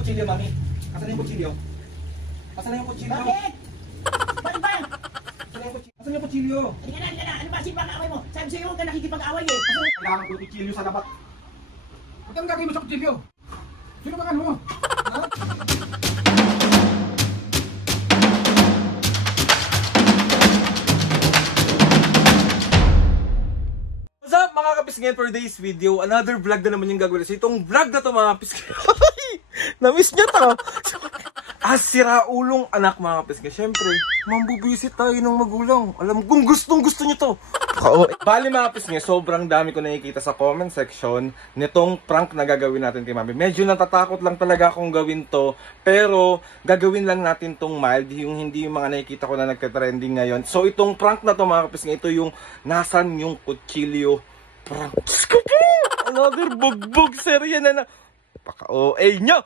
kutsilyo, mami? Asan na yung kutsilyo? Asan na yung kutsilyo? Bakit? Bakit ba? Asan yung kutsilyo? Halika na, halika na. Ano ba sinipag-away mo? Sabi sa'yo, huwag ka nakikipag-away eh. Kailangan ko yung kutsilyo sa labat. Ba't ang gagawin mo sa kutsilyo? Sino ba mo? Ha? What's up mga kapisngin, for today's video, another vlog na naman yung gagawin. So itong vlog na to mga kapisngin, na-miss nyo to. Siraulong anak mga kapisngin. Siyempre, mambubisit tayo ng magulang. Alam kong gustong gusto nyo to. Bali mga kapisngin, sobrang dami ko nakikita sa comment section nitong prank na gagawin natin kay mami. Medyo natatakot lang talaga akong gawin to, pero gagawin lang natin tong mild, yung hindi yung mga nakikita ko na nagka-trending ngayon. So itong prank na to mga kapisngin, ito yung nasan yung kutsilyo prank. Another bugbog serye na paka-OA nyo.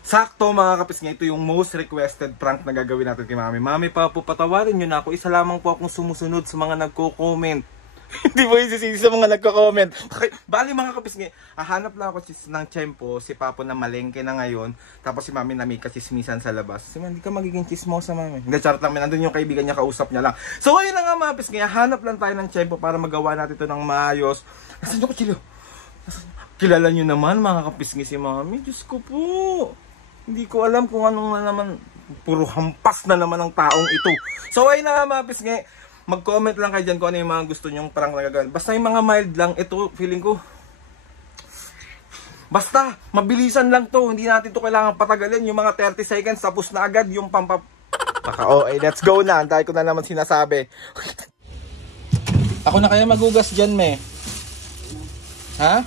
Sakto mga kapisngin, ito yung most requested prank na gagawin natin kay mami. Mami, patawarin nyo na ako. Isa lamang po akong sumusunod sa mga nagko-comment. Hindi mo isisisi sa mga nagko-comment. Okay. Bali mga kapisngin, hahanap lang ako ng tiyempo, si Papo na malengke na ngayon. Tapos si mami na may kasismisan sa labas. Kasi hindi ka magiging chismosa mami. Hindi, charot lang. Nandun yung kaibigan niya, kausap niya lang. So ayun na nga mga kapisngin, hahanap lang tayo ng tiyempo para magawa natin ito ng maayos. Nasaan yung kutsilyo? Kilala nyo naman mga kapisngin si mami. Diyos ko po. Hindi ko alam kung anong na naman. Puro hampas na naman ang taong ito. So ayun na nga mga kapisngin. Mag-comment lang kayo dyan kung ano yung mga gusto nyong prank na gagawin. Basta yung mga mild lang. Ito feeling ko. Basta mabilisan lang to. Hindi natin to kailangan patagalin. Yung mga 30 seconds tapos na agad yung okay, let's go na. Antay ko na naman sinasabi. Ako na kaya magugas dyan, me. Ha?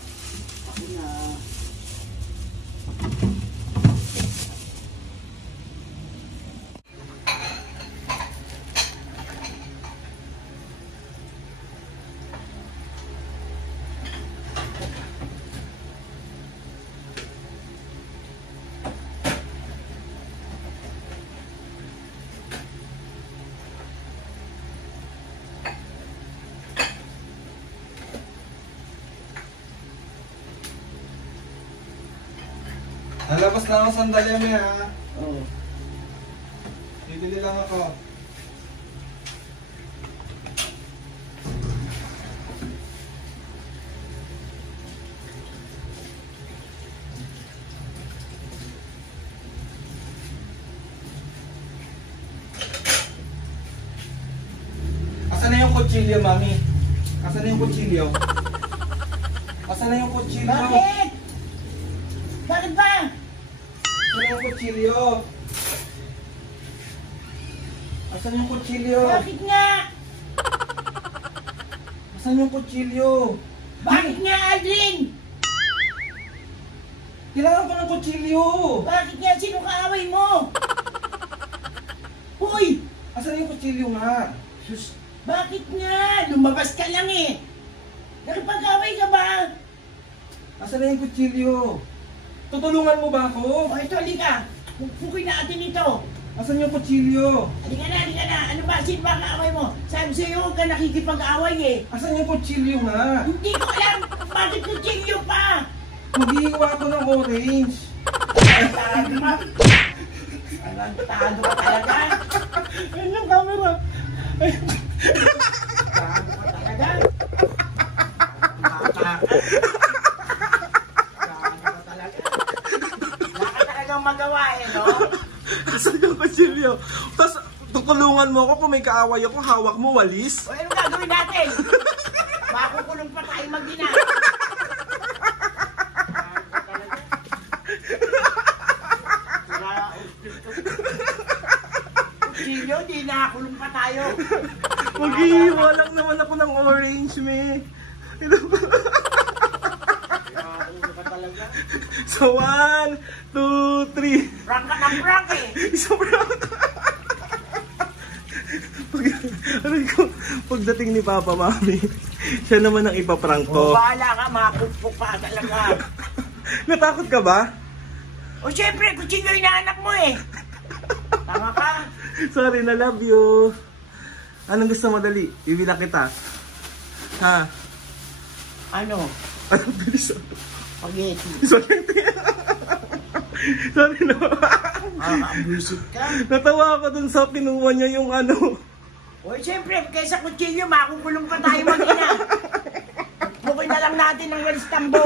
Nalabas na ako sandali mo ha. Oo. Bibili lang ako. Asan na yung kutsilyo, mami? Asan na yung kutsilyo? Asan na yung kutsilyo? Bakit? Bakit ba? Asan yung kutsilyo? Asan yung kutsilyo? Bakit nga? Asan yung kutsilyo? Bakit nga, Aldrin? Kailangan ko ng kutsilyo! Bakit nga? Sino kaaway mo? Hoy! Asan yung kutsilyo nga? Sus, bakit nga? Lumabas ka lang eh. Nakipag-away ka ba? Asan na yung kutsilyo? Tutulungan mo ba ako? O ito, halika. Pukuy na atin ito. Asan yung kutsilyo? Halika na, halika na. Ano ba? Sino ba kaaway mo? Sabi sa'yo, huwag ka nakikipag-away eh. Asan yung kutsilyo nga? Hindi ko alam. Bakit kutsilyo pa? Maghihiwa ako ng orange. Tarantado ka. Tarantado ka talaga. Ayun yung camera. Tarantado ka talaga. Magawa eh, no? Asan yung kutsilyo? Tapos tutulungan mo ako kung may kaaway ako, hawak mo walis. O ano gagawin natin? Makukulong pa tayo mag-ina. Kutsilyo, di nakakulong pa tayo. Maghihiwa lang naman ako ng orange, me. So 1, 2, 3. Prank ka ng prank eh. Isang prank. Pagdating ni Papa, Mami, siya naman ang ipaprank ko. Bahala ka, makakupok pa talaga. Natakot ka ba? O syempre, kutsilyo hinahanap mo eh. Tama ka? Sorry, na love you. Anong gusto mo dali? Bibila kita. Ha? Ano? Anong bilis? Spaghetti. Spaghetti. Sorry no. Abusip ka. Natawa ako dun sa kinuha niya yung ano. O siyempre, kaysa kutsilyo, makukulong pa tayo mag-ina. Bukay na lang natin ang walis tambo.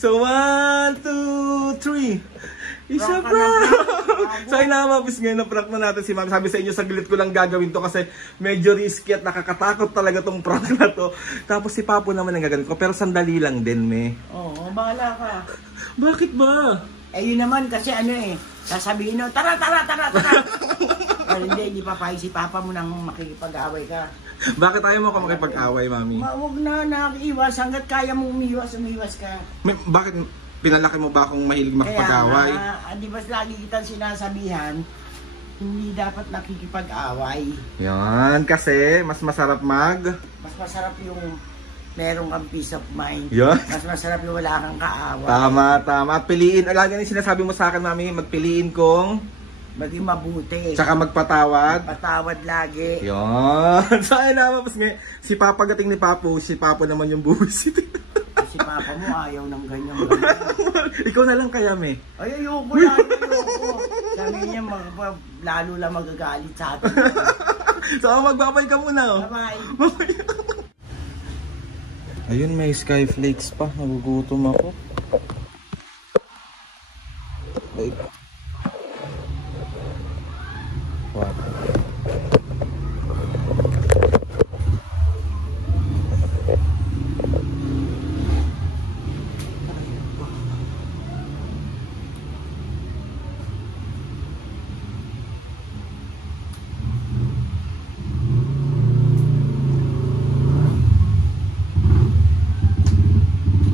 So 1, 2, 3. Isa Prank ka pa! na, prank. So inamabis ngayon na prank na natin si Mami. Sabi sa inyo, saglit ko lang gagawin to kasi medyo risky at nakakatakot talaga tong prank na to. Tapos si Papo naman ang gagawin ko, pero sandali lang din, me. Oo, bahala ka. Bakit ba? Eh yun naman kasi ano eh, sasabihin no, tara. Pero hindi papayag si Papa mo nang makikipag-away ka. Bakit ayaw mo ka makipag-away, Mami? Huwag na nakiiwas, hanggat kaya mo umiwas ka. Bakit pinalaki mo ba akong mahilig makipag-away? Kaya nga, di ba lagi kitang sinasabihan, hindi dapat nakikipag-away. Yan, kasi mas masarap Mas masarap yung merong kang peace of mind. Yan. Mas masarap yung wala kang kaaway. Tama. At piliin, lagi yung sinasabi mo sa akin, Mami, magpiliin kong Maging mabuti. tsaka magpatawad. Patawad lagi. Yan. So ayun na, tapos si Papa gating ni Papo, si Papo naman yung buwisit. Si Papa mo ayaw ng ganyan. Ikaw na lang kaya, me. Ay, ayoko. Sabi niya, lalo lang magagalit sa atin. So magbabay ka muna. Bye-bye. Ayun, may skyflakes pa. Nagugutom ako. Ay. Wow.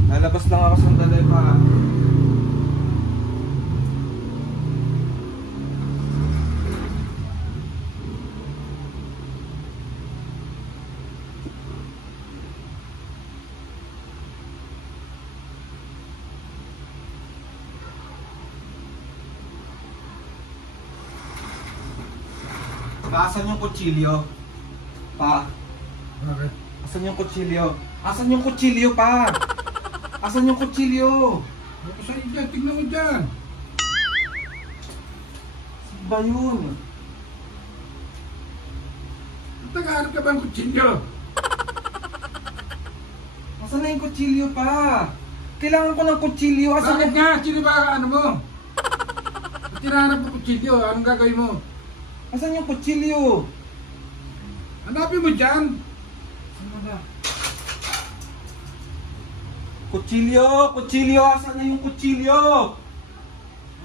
Lalabas lang ako sandali pa. Asan yung kutsilyo? Pa? Bakit? Asan yung kutsilyo? Asan yung kutsilyo, pa? Asan yung kutsilyo? Saan dyan? Tignan mo dyan. Saan ba yun? Naghahanap ka ba ang kutsilyo? Asan na yung kutsilyo, pa? Kailangan ko ng kutsilyo. Asan Bakit yung... nga? Sino ba ano mo? Ba't hinahanap mo kutsilyo? Anong gagawin mo? Asan yung kutsilyo? Hanapin mo dyan. Ano ba? Kutsilyo! Kutsilyo! Asan na yung kutsilyo?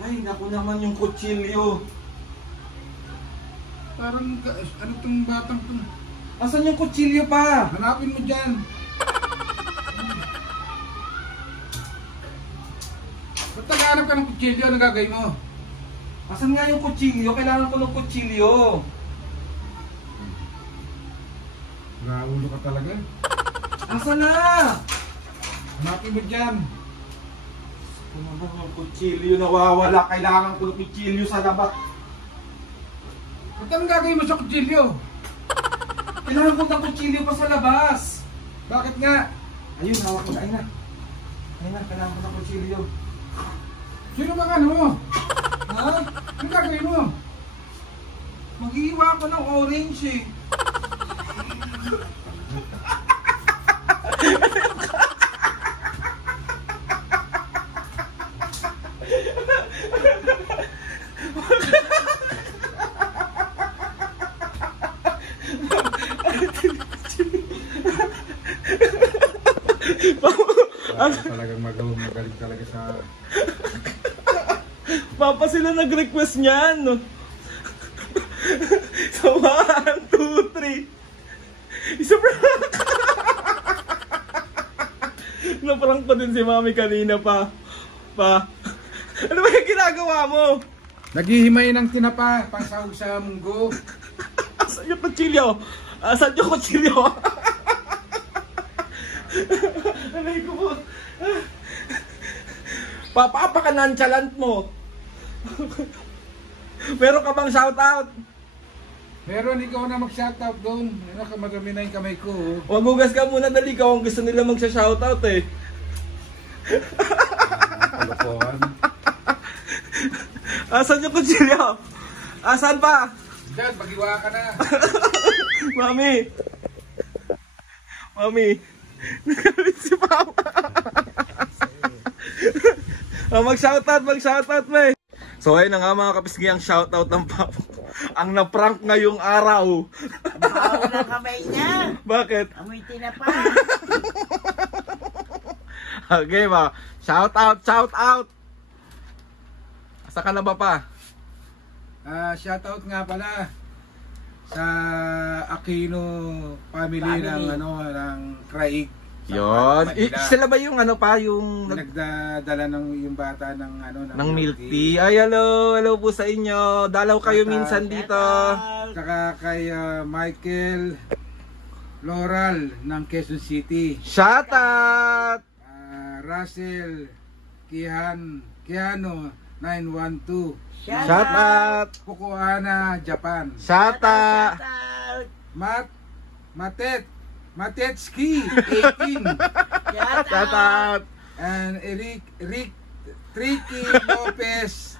Ay, naku naman yung kutsilyo. Parang ano tong batang to? Asan yung kutsilyo, pa? Hanapin mo dyan. Ba't naghahanap ka ng kutsilyo? Anong gagawin mo? Asan nga yung kutsilyo? Kailangan ko ng kutsilyo. Naulo ka talaga. Asan na? Hanapin mo dyan. Ano ba yung kutsilyo nawawala? Kailangan ko ng kutsilyo sa labas. Ba't anong gagawin mo sa kutsilyo? Kailangan ko ng kutsilyo pa sa labas. Bakit nga? Ayun, hawak ko na. Ayun na. Ayun na, kailangan ko ng kutsilyo. Sino bang ano mo? Ha? Anong gagawin mo? Mag-iiwa ako ng orange eh. Talagang magaling talaga sa... Papa, sila nag-request niyan. So 1, 2, 3. Isa prank. Naprank pa din si Mami kanina pa. Ano ba yung ginagawa mo? Naghihimay ng tinapa, pangsahog sa munggo. Asan yung kutsilyo? Asan yung kutsilyo? Alay ko po. Papa, paka-nonchalant mo. Meron ka bang shoutout? Meron, ikaw na mag-shoutout doon. Madami na yung kamay ko. Wag hugas ka muna, dali ka kung gusto nila mag-shoutout eh. Kalokohan. Asan yung kutsilyo? Asan pa? Diyan, magiwa ka na. Mami! Mami! Nagalit si Papa! Mag-shoutout, may! So ayun na nga mga kapisgi ang shoutout ng Papa. Ang na-prank ngayong araw. Baho na kamay niya. Bakit? Amoy tinapa. Okay ba? Shout out! Asa ka na ba pa? Shoutout nga pala sa Aquino family. ng Craig. Yon. Sila ba yung ano pa yung Nagdadala yung bata ng milk tea? Ay, hello po sa inyo. Dalaw kayo minsan dito. Saka kay Michael Loral ng Quezon City. Shout out! Russell Kiano 912. Shout out! Fukuhara, Japan. Shout out! Matetski 18. Shout out! And Tricky Lopez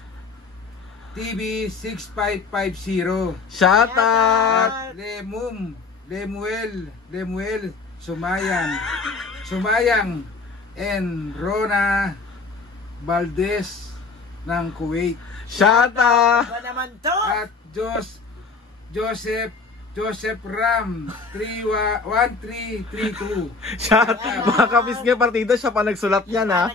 TV 6550. Shout out! Lemuel Sumayang and Rona Valdez ng Kuwait. Shout out! Ba naman to? At Joseph Ram 1332. Shout out! Mga kapisgi partido, siya pa nagsulat niyan ha.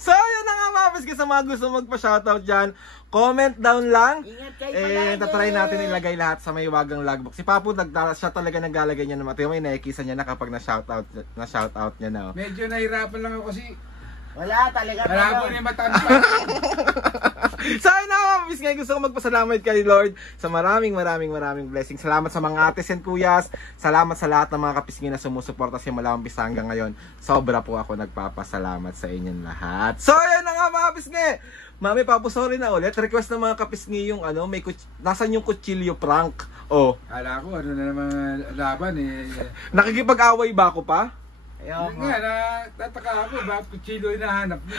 So yun na nga mga kapisgi, sa mga gusto magpa-shoutout dyan, comment down lang. Ingat kayo Tatry natin ilagay lahat sa may wagang logbook. Si Papu, siya talaga naglalagay niya ng material. May nakikisa niya na kapag na-shoutout niya na. Medyo nahirapan lang ako kasi Wala talaga. wala ko na yung matanda. So ayun na mga kapisgi, gusto ko magpasalamat kay Lord sa maraming blessings. Salamat sa mga ates and kuyas. Salamat sa lahat ng mga kapisgi na sumusuporta sa mula umpisa hanggang ngayon. Sobra po ako nagpapasalamat sa inyong lahat. So ayun na nga mga kapisgi. Mami, Papu, sorry na ulit. Request ng mga kapisgi yung nasan yung kutsilyo prank? Oh. Kala ko ano na naman laban eh. Nakikipag-away ba ako pa? Yun nga, tataka ako, bakit kutsilo hinahanap mo?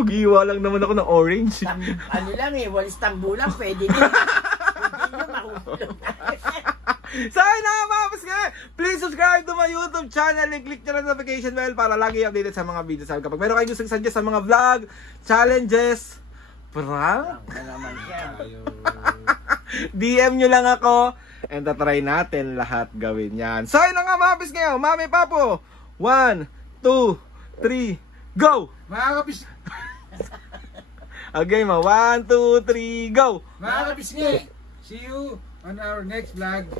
Mag-iwa lang naman ako ng orange. Ano lang eh, walis tambulang, pwede din. Pwede nyo mahulog. So ayun na mga kapisgi, please subscribe to my YouTube channel and click nyo na notification bell para lagi updated sa mga videos. Kapag meron kayong gusto suggest sa mga vlog, challenges, prank, naman siya. DM nyo lang ako and tatry natin lahat gawin yan. So ayun na nga mga kapisgi, Mami, Papu, 1, 2, 3, go! Mga kapis... Okay ma, 1, 2, 3, go! Mga kapisngi, see you on our next vlog.